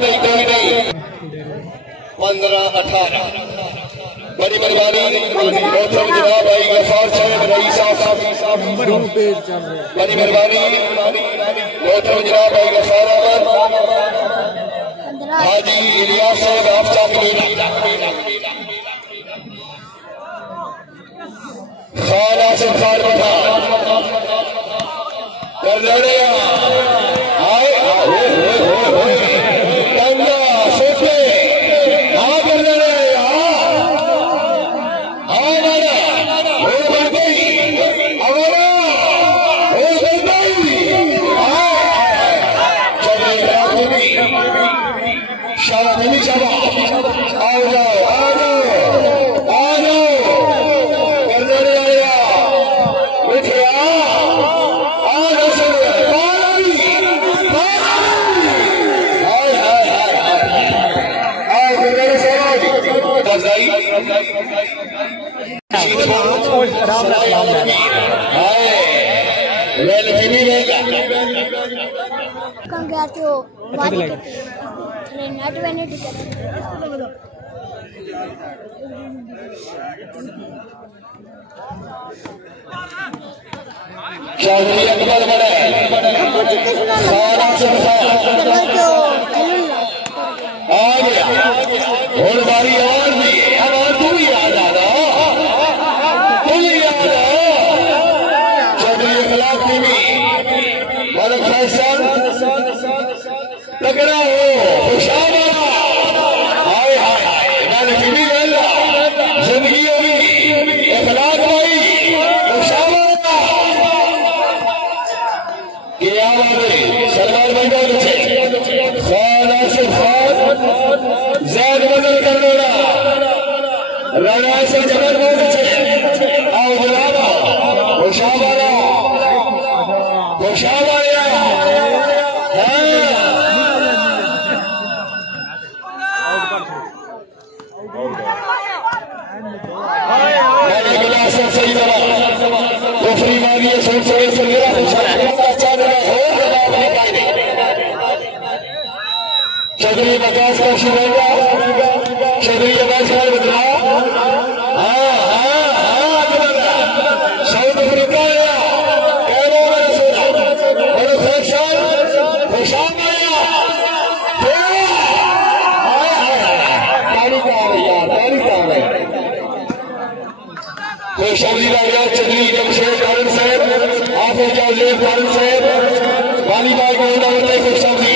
कोई नहीं 15-18 बड़ी मेहरबानी मोहतरम जनाब भाई गफार साहब रईस साहब बड़ी मेहरबानी मोहतरम जनाब भाई गफार अहमद हाजी इलियास साहब आप चॉकलेट खाना से खार बैठा कर लड़े आए टंगा सोचे हाँ कर लड़े आओ जाओ आ जाओ आ जाओ करने आया बैठे आ चौधरी अकबर बड़े आ गया और बारी और भी अब तू ही याद आ रहा तू ही याद आ चौधरी अखलाक टीवी मलिक फैसल टकरा हो खुशामा हाय हाय गल टीवी गल जिंदगी होगी अखलाक भाई खुशामा क्या सरदार बंदा खाना से ज्यादा बदल कर देना राणा से जबर बहुत अच्छे आओ जनाबा खुशाबाला खुशाबाला मैंने गिलास से सही दबा दूसरी मांगी है सोच से मेरा अच्छा लगा हो चौधरी बकास का शिरोगा चौधरी अब्बास का बदला साउथ अफ्रीका कैरो में सोना बड़े फैसल खुशाम आया तारीख आ रही यार तारीख आ रही खुशामदी राजा चौधरी जमशेद कारण साहब आप हो जाओ जेब कारण साहब वाली बाई को होना होता है खुशामदी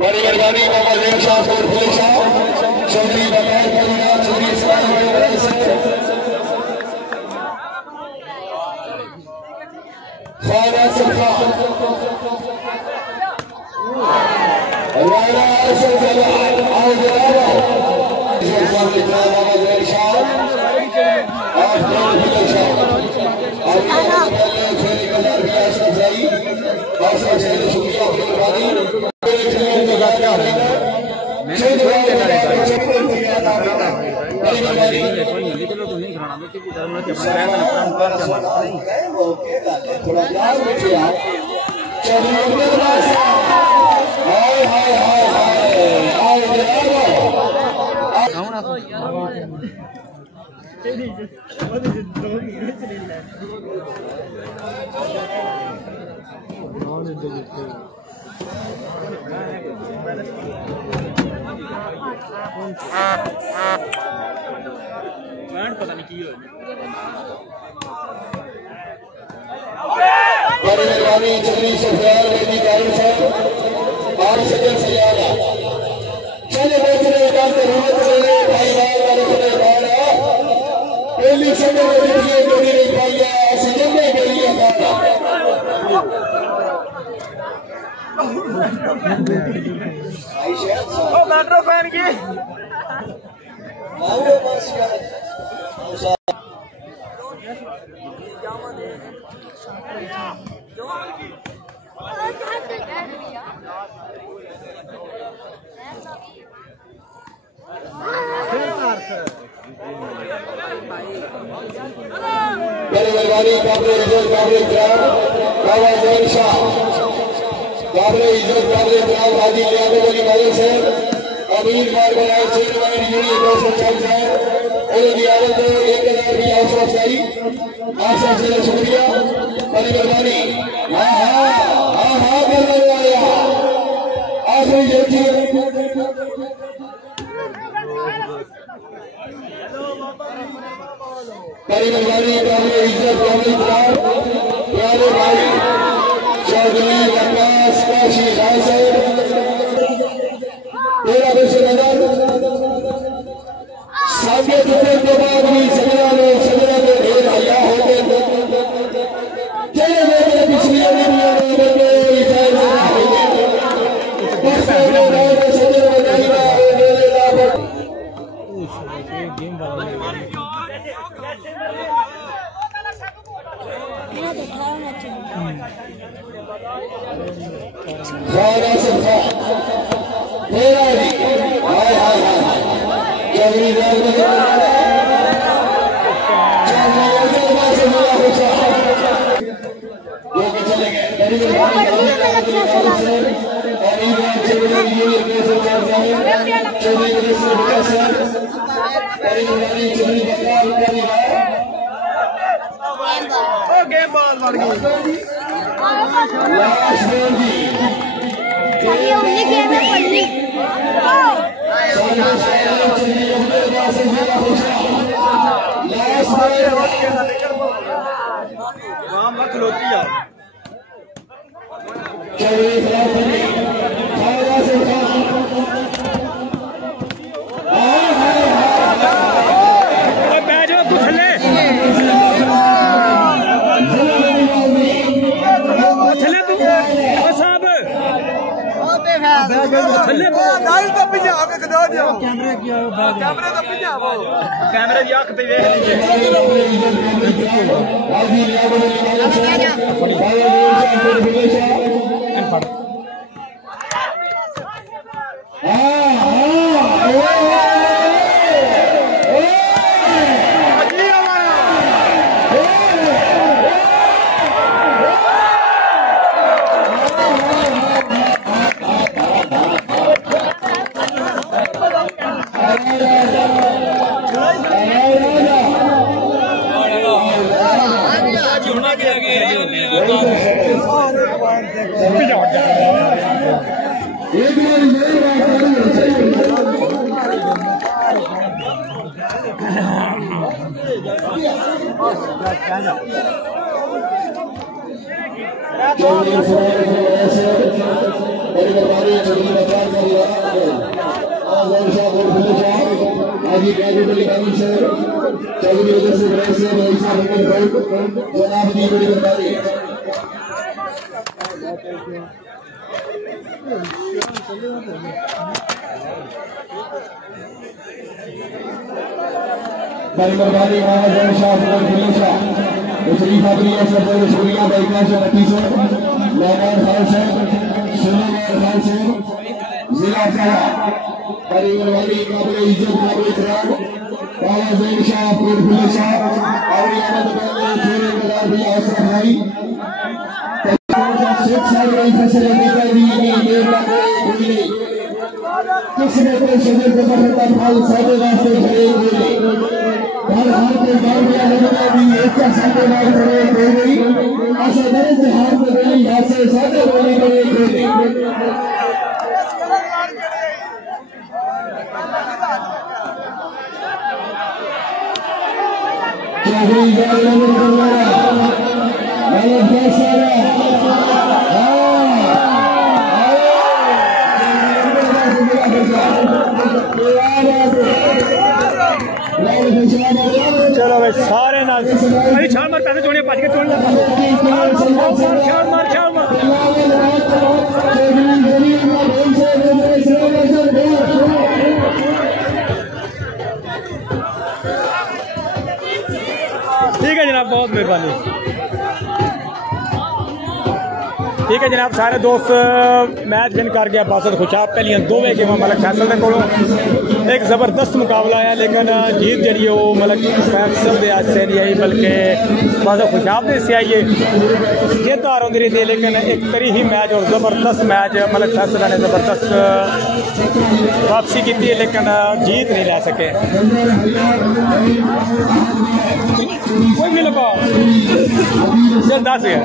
बड़ी मेहरबानी बाबा देव साहब और पुलिस साहब चौधरी बकाय परिवार चौधरी इस्लाम खाना सरकार राणा असल जलाल आओ जनाबा इस्लाम के बाबा देव साहब आप पुलिस साहब शुक्रिया पता नहीं की बड़ी मेहरबानी चौधरी सुफियान बेदी कारण साहब और सज्जन सयाला चले बोचरे काम जरूरत ले भाई भाई वाले को बाड़ा पहली समय में देखिए जोड़ी नहीं पाया सजने के लिए गाना ओ मेट्रो फैन की आओ मासिया मेहरबानी काबिल इज्जत काबिल इकराम बाबा जैन शाह काबिल इज्जत काबिल इकराम हाजी लियाकत अली मालिक साहब अमीर मार बनाए चेयरमैन यूनियन काउंसिल साहब उनकी आवत 1000 की हौसला अफजाई आप सबसे शुक्रिया मेहरबानी। हाँ हाँ हाँ हाँ करने वाले आखिरी जोशी मेहरबानी काबिल इज्जत काबिल इकराम प्यारे भाई चौधरी अब्बास काशी खान साहब तेरा वर्ष नगर सामने दुकान के बाद भी सजना के ढेर आया होते चले मेरे पिछली कैमरे की आंख पे देख मेहरबानी महाजन शाह शरीफ अपनी शुक्रिया बैठना से नती से मेहमान खान से सुलेमान खान से जिला मेहरबानी काबिल इज्जत काबिल इकराम बाबा जैन शाह फुले शाह और भी हौसला भाई 6 साल की फैसिलिटी कर दी किसने कोई शरीर को पकड़ता फल सादे वास्ते खड़े हुए हर हाथ के गांव में लगता भी एक का सादे वास्ते खड़े हो गई आशा देश से हाथ में गई हाथ से सादे वाली खड़े हो गई चौधरी जान चलो भाई सारे नाल छाल मार पैसे जोड़े भज के छोड़ ठीक है जनाब, बहुत मेहरबानी। ठीक है जनाब, सारे दोस्त मैच विन कर गया बासत खुशा पहलियां 2 गेमां मलक फैसल दे कोलों एक ज़बरदस्त मुकाबला है, लेकिन जीत जी वो मतलब फैसल दे से नहीं आई बल्कि बाज़ा खुशाबदे से आई है। जीत हार होती रहती है, लेकिन एक तरीही मैच और ज़बरदस्त मैच मतलब फैसला ने ज़बरदस्त वापसी की है, लेकिन जीत नहीं ला सके। कोई भी लगा चल 10 है।